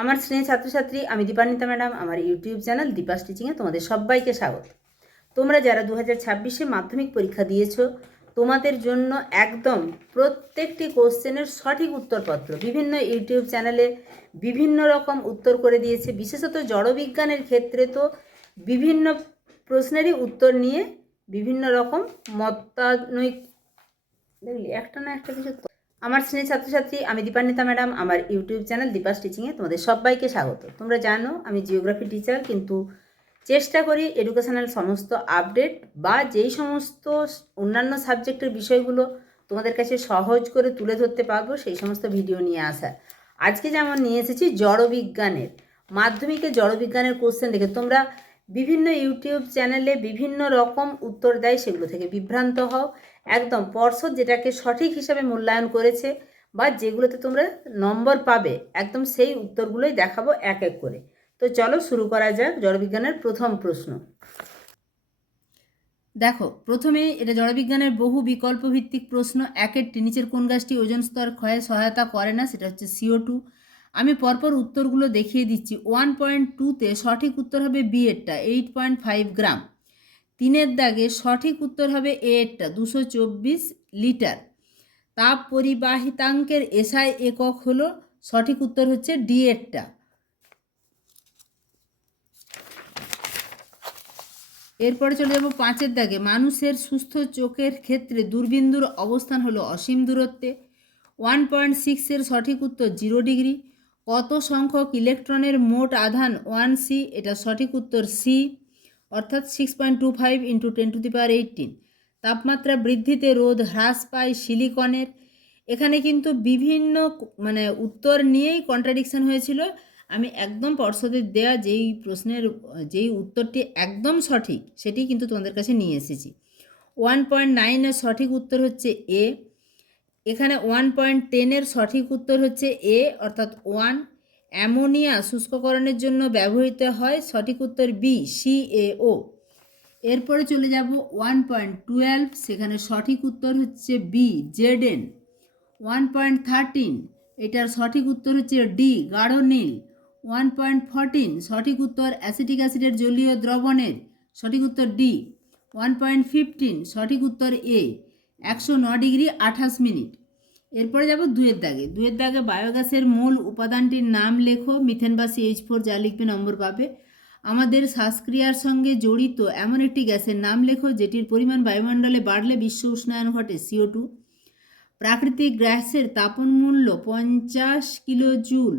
আমার স্নেহ ছাত্রছাত্রী, আমি দীপান্বিতা ম্যাডাম, আমার ইউটিউব চ্যানেল দীপাস টিচিংয়ে তোমাদের সবাইকে স্বাগত। তোমরা যারা 2026-এ মাধ্যমিক পরীক্ষা দিয়েছো, তোমাদের জন্য একদম প্রত্যেকটি কোশ্চেনের সঠিক উত্তরপত্র বিভিন্ন ইউটিউব চ্যানেলে বিভিন্ন রকম উত্তর করে দিয়েছে। বিশেষত জড়বিজ্ঞানের ক্ষেত্রে তো বিভিন্ন প্রশ্নেরই উত্তর নিয়ে বিভিন্ন রকম মতানৈক দেখলি একটা না একটা কিছু। আমার শ্রেণীর ছাত্রছাত্রী, আমি দীপান্বিতা ম্যাডাম, আমার ইউটিউব চ্যানেল দীপাস টিচিংয়ে তোমাদের সবাইকে স্বাগত। তোমরা জানো আমি জিওগ্রাফি টিচার, কিন্তু চেষ্টা করি এডুকেশনাল সমস্ত আপডেট বা যেই সমস্ত অন্যান্য সাবজেক্টের বিষয়গুলো তোমাদের কাছে সহজ করে তুলে ধরতে পারবো সেই সমস্ত ভিডিও নিয়ে আসা। আজকে যেমন নিয়ে এসেছি জড়বিজ্ঞানের, মাধ্যমিকের জড়বিজ্ঞানের কোশ্চেন দেখে তোমরা বিভিন্ন ইউটিউব চ্যানেলে বিভিন্ন রকম উত্তর দেয়, সেগুলো থেকে বিভ্রান্ত হও। একদম পর্ষদ যেটাকে সঠিক হিসাবে মূল্যায়ন করেছে বা যেগুলোতে তোমরা নম্বর পাবে, একদম সেই উত্তরগুলোই দেখাবো এক এক করে। তো চলো শুরু করা যাক জড়বিজ্ঞানের প্রথম প্রশ্ন। দেখো, প্রথমে এটা জড়বিজ্ঞানের বহু বিকল্প ভিত্তিক প্রশ্ন। একেরটি, নিচের কোন গাছটি ওজন স্তর ক্ষয়ে সহায়তা করে না? সেটা হচ্ছে CO2। আমি পরপর উত্তরগুলো দেখিয়ে দিচ্ছি। 1.2-তে সঠিক উত্তর হবে বি এরটা, 8.5 গ্রাম। 3-এর দাগে সঠিক উত্তর হবে এ এরটা, 224 লিটার। তাপ পরিবাহিতাঙ্কের এসআই একক হলো, সঠিক উত্তর হচ্ছে ডি এরটা। এরপরে চলে যাব 5-এর দাগে, মানুষের সুস্থ চোখের ক্ষেত্রে দূরবিন্দুর অবস্থান হলো অসীম দূরত্বে। 1.6-এর সঠিক উত্তর 0 ডিগ্রি। কত সংখ্যক ইলেকট্রনের মোট আধান 1C? এটা সঠিক উত্তর সি, অর্থাৎ 6.25 × 10⁻18। তাপমাত্রা বৃদ্ধিতে রোধ হ্রাস পায় সিলিকনের। এখানে কিন্তু বিভিন্ন উত্তর নিয়েই কন্ট্রাডিকশান হয়েছিল। আমি একদম পর্ষদের দেয়া যেই প্রশ্নের যেই উত্তরটি একদম সঠিক সেটি কিন্তু তোমাদের কাছে নিয়ে এসেছি। 1.9-এর সঠিক উত্তর হচ্ছে এ। এখানে 1.10-এর সঠিক উত্তর হচ্ছে এ, অর্থাৎ 1। অ্যামোনিয়া শুষ্ককরণের জন্য ব্যবহৃত হয়, সঠিক উত্তর বি, CaO। এরপরে চলে যাব 1.12, সেখানে সঠিক উত্তর হচ্ছে বি, Zn। 1.13, এটার সঠিক উত্তর হচ্ছে ডি, গাঢ় নীল। 1.14, সঠিক উত্তর অ্যাসিটিক অ্যাসিডের জলীয় দ্রবণের, সঠিক উত্তর ডি। 1.15, সঠিক উত্তর এ, 109 ডিগ্রি 28 মিনিট। এরপরে যাব 2-এর দাগে। 2-এর দাগে বায়োগ্যাসের মূল উপাদানটির নাম লেখো, মিথেন বা CH4, যা লিখবে নম্বর পাবে। আমাদের শ্বাসক্রিয়ার সঙ্গে জড়িত এমন একটি গ্যাসের নাম লেখো যেটির পরিমাণ বায়ুমণ্ডলে বাড়লে বিশ্ব উষ্ণায়ন ঘটে, CO2। প্রাকৃতিক গ্যাসের তাপন মূল্য 50 কিলো জুল।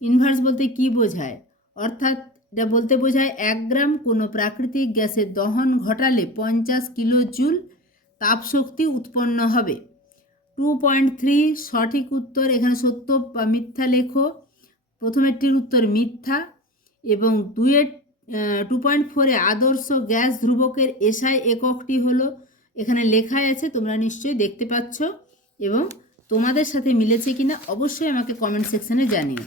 ইনভার্স বলতে কি বোঝায়? অর্থাৎ এটা বলতে বোঝায় 1 গ্রাম কোনো প্রাকৃতিক গ্যাসের দহন ঘটালে 50 কিলো জুল তাপশক্তি উৎপন্ন হবে। 2.3, সঠিক উত্তর, এখানে সত্য বা মিথ্যা লেখো। প্রথমেরটির উত্তর মিথ্যা। এবং 2.4-এ আদর্শ গ্যাস ধ্রুবকের এসআই এককটি হলো, এখানে লেখাই আছে, তোমরা নিশ্চয়ই দেখতে পাচ্ছ, এবং তোমাদের সাথে মিলেছে কিনা অবশ্যই আমাকে কমেন্ট সেকশানে জানিও।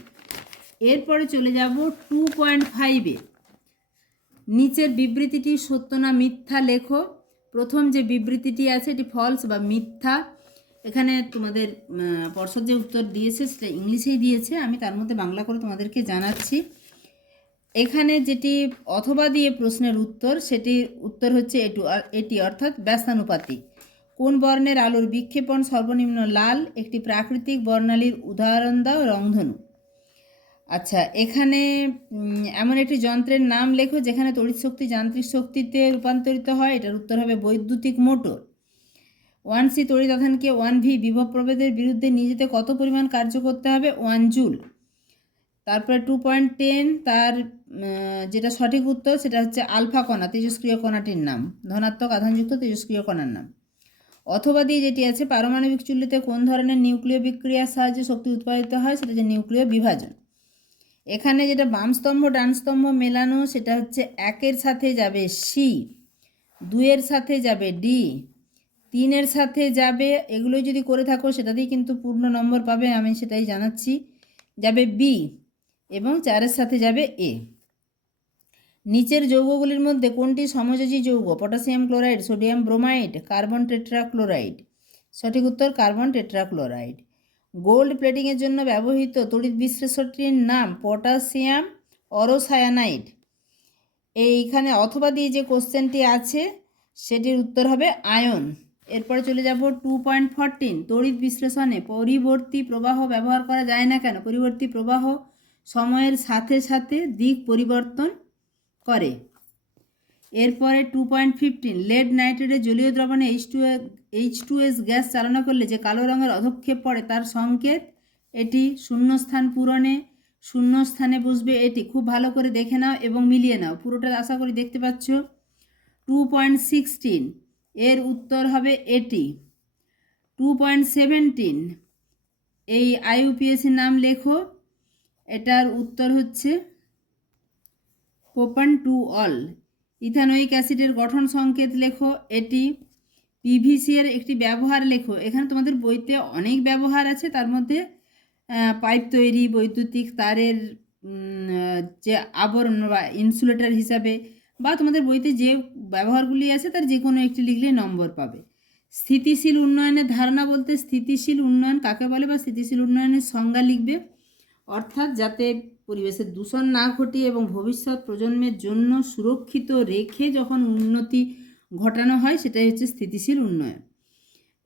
এরপরে চলে যাব 2.5-এ, নিচের বিবৃতিটি সত্য না মিথ্যা লেখো। প্রথম যে বিবৃতিটি আছে এটি ফলস বা মিথ্যা। এখানে তোমাদের পর্ষদ যে উত্তর দিয়েছে সেটা ইংলিশেই দিয়েছে, আমি তার মধ্যে বাংলা করে তোমাদেরকে জানাচ্ছি। এখানে যেটি অথবা দিয়ে প্রশ্নের উত্তর, সেটির উত্তর হচ্ছে এটি, অর্থাৎ ব্যস্তানুপাতিক। কোন বর্ণের আলোর বিক্ষেপণ সর্বনিম্ন লাল? একটি প্রাকৃতিক বর্ণালীর উদাহরণ দাও, রংধনু। আচ্ছা, এখানে এমন একটি যন্ত্রের নাম লেখো যেখানে তড়িৎ শক্তি যান্ত্রিক শক্তিতে রূপান্তরিত হয়, এটার উত্তর হবে বৈদ্যুতিক মোটর। 1C তড়িৎ আধানকে 1V বিভব প্রভেদের বিরুদ্ধে নিয়ে যেতে কত পরিমাণ কার্য করতে হবে? 1 জুল। তারপরে 2.10, তার যেটা সঠিক উত্তর সেটা হচ্ছে আলফা কণা, তেজস্ক্রিয় কণাটির নাম, ধনাত্মক আধানযুক্ত তেজস্ক্রিয় কণার নাম। অথবা দিয়ে যেটি আছে, পারমাণবিক চুল্লিতে কোন ধরনের নিউক্লিয় বিক্রিয়ার সাহায্যে শক্তি উৎপাদিত হয়? সেটা হচ্ছে নিউক্লিয় বিভাজন। এখানে যেটা বাম স্তম্ভ ডান স্তম্ভ মেলানো, সেটা হচ্ছে 1-এর সাথে যাবে সি, 2-এর সাথে যাবে ডি, 3-এর সাথে যাবে, এগুলোই যদি করে থাকো সেটাতেই কিন্তু পূর্ণ নম্বর পাবে, আমি সেটাই জানাচ্ছি, যাবে বি, এবং 4-এর সাথে যাবে এ। নিচের যৌগগুলির মধ্যে কোনটি সমযোজী যৌগ? Potassium chloride, sodium bromide, carbon tetrachloride. সঠিক উত্তর কার্বন টেট্রাক্লোরাইড। গোল্ড প্লেটিংয়ের জন্য ব্যবহৃত তড়িৎ বিশ্লেষকটির নাম পটাশিয়াম অরোসায়ানাইড। এইখানে অথবা দিয়ে যে কোশ্চেনটি আছে সেটির উত্তর হবে আয়ন। এরপরে চলে যাব 2.14, তড়িৎ বিশ্লেষণে পরিবর্তী প্রবাহ ব্যবহার করা যায় না কেন? পরিবর্তী প্রবাহ সময়ের সাথে সাথে দিক পরিবর্তন করে। এরপরে 2.15, লেড নাইট্রেটের জলীয় দ্রবণে H2S গ্যাস চালনা করলে যে কালো রঙের অধক্ষেপ পড়ে তার সংকেত এটি। শূন্যস্থান পূরণে শূন্যস্থানে বসবে এটি। খুব ভালো করে দেখে নাও এবং মিলিয়ে নাও, পুরোটা আশা করি দেখতে পাচ্ছ। 2.16, এর উত্তর হবে এটি। 2.17, এই IUPACর নাম লেখো, এটার উত্তর হচ্ছে প্রোপান-টু-অল। ইথানোয়িক অ্যাসিডের গঠন সংকেত লেখো, এটি। PVC এর একটি ব্যবহার লেখো। এখানে তোমাদের বইতে অনেক ব্যবহার আছে, তার মধ্যে পাইপ তৈরি, বৈদ্যুতিক তারের যে আবরণ বা ইনসুলেটর হিসাবে, বা তোমাদের বইতে যে ব্যবহারগুলি আছে তার যে কোনো একটি লিখলে নম্বর পাবে। স্থিতিশীল উন্নয়নের ধারণা বলতে স্থিতিশীল উন্নয়ন কাকে বলে বা স্থিতিশীল উন্নয়নের সংজ্ঞা লিখবে। অর্থাৎ যাতে পরিবেশের দূষণ না ঘটিয়ে এবং ভবিষ্যৎ প্রজন্মের জন্য সুরক্ষিত রেখে যখন উন্নতি ঘটানো হয় সেটাই হচ্ছে স্থিতিশীল উন্নয়ন।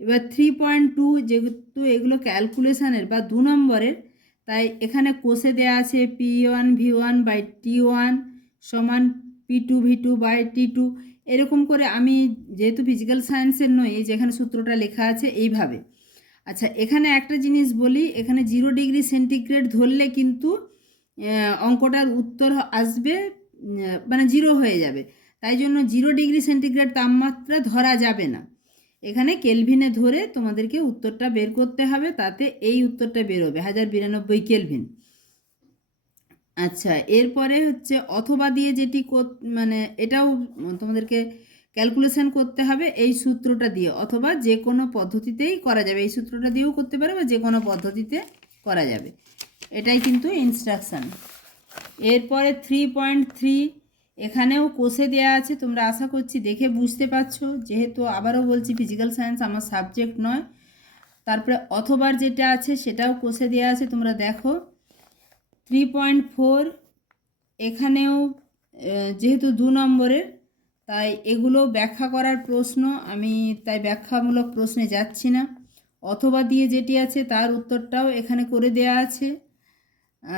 এবার 3.2, যেহেতু এগুলো ক্যালকুলেশানের বা 2 নম্বরের, তাই এখানে কোষে দেওয়া আছে P1V1/T1 সমান P2V2/T2। এরকম করে আমি যেহেতু ফিজিক্যাল সায়েন্সের নই, এই যেখানে সূত্রটা লেখা আছে এইভাবে। আচ্ছা, এখানে একটা জিনিস বলি, এখানে 0 ডিগ্রি সেন্টিগ্রেড ধরলে কিন্তু অঙ্কটার উত্তর আসবে মানে 0 হয়ে যাবে। তাই জন্য 0 ডিগ্রি সেন্টিগ্রেড তাপমাত্রা ধরা যাবে না, এখানে কেলভিনে ধরে তোমাদেরকে উত্তরটা বের করতে হবে, তাতে এই উত্তরটা বেরোবে 1092 কেলভিন। আচ্ছা, এরপরে হচ্ছে অথবা দিয়ে যেটি মানে এটাও তোমাদেরকে ক্যালকুলেশন করতে হবে এই সূত্রটা দিয়ে, অথবা যে কোনো পদ্ধতিতেই করা যাবে। এই সূত্রটা দিয়েও করতে পারো বা যে কোনো পদ্ধতিতে করা যাবে, এটাই কিন্তু ইনস্ট্রাকশান। এরপরে 3.3, এখানেও কোষে দেওয়া আছে, তোমরা আশা করছি দেখে বুঝতে পারছো, যেহেতু আবারও বলছি ফিজিক্যাল সায়েন্স আমার সাবজেক্ট নয়। তারপরে অথবার যেটা আছে সেটাও কোষে দেওয়া আছে, তোমরা দেখো। 3.4, এখানেও যেহেতু 2 নম্বরের, তাই এগুলো ব্যাখ্যা করার প্রশ্ন, আমি তাই ব্যাখ্যামূলক প্রশ্নে যাচ্ছি না। অথবা দিয়ে যেটি আছে তার উত্তরটাও এখানে করে দেয়া আছে।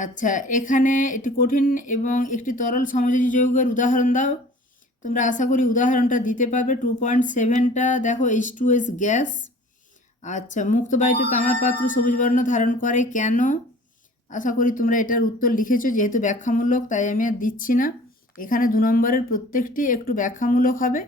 আচ্ছা, এখানে একটি কঠিন এবং একটি তরল সমযোজী যৌগের উদাহরণ দাও। তোমরা আশা করি উদাহরণটা দিতে পারবে। 2.7টা দেখো, H2S গ্যাস। আচ্ছা, মুক্তবায়িত তামার পাত্র সবুজ বর্ণ ধারণ করে কেন? আশা করি তোমরা এটার উত্তর লিখেছো, যেহেতু ব্যাখ্যামূলক তাই আমি আর দিচ্ছি না। এখানে 2 নম্বরের প্রত্যেকটি একটু ব্যাখ্যামূলক হবে,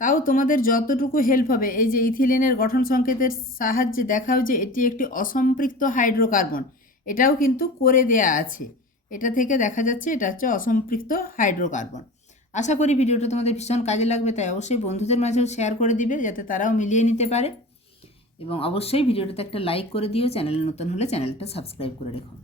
তাও তোমাদের যতটুকু হেল্প হবে, এই যে ইথিলিনের গঠন সংকেতের সাহায্যে দেখাও যে এটি একটি অসম্পৃক্ত হাইড্রোকার্বন, এটাও কিন্তু করে দেয়া আছে। এটা থেকে দেখা যাচ্ছে এটা হচ্ছে অসম্পৃক্ত হাইড্রোকার্বন। আশা করি ভিডিওটা তোমাদের ভীষণ কাজে লাগবে, তাই অবশ্যই বন্ধুদের মাঝেও শেয়ার করে দিবে যাতে তারাও মিলিয়ে নিতে পারে। এবং অবশ্যই ভিডিওটাতে একটা লাইক করে দিও, চ্যানেলে নতুন হলে চ্যানেলটা সাবস্ক্রাইব করে রেখো।